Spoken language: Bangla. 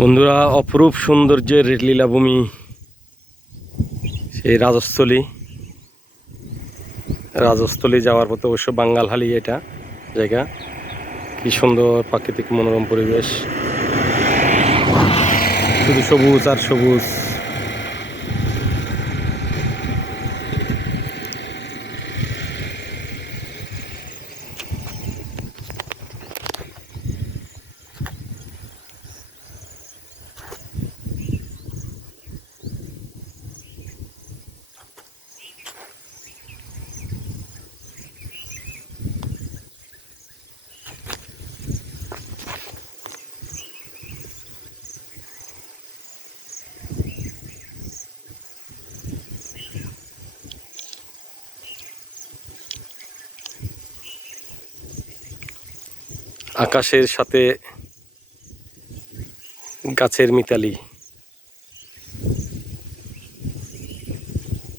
বন্ধুরা, অপরূপ সৌন্দর্যের লীলাভূমি সেই রাজস্থলী যাওয়ার পথে অবশ্য বাঙ্গালহালি এটা জায়গা। কি সুন্দর প্রাকৃতিক মনোরম পরিবেশ, শুধু সবুজ আর সবুজ। আকাশের সাথে গাছের মিতালি।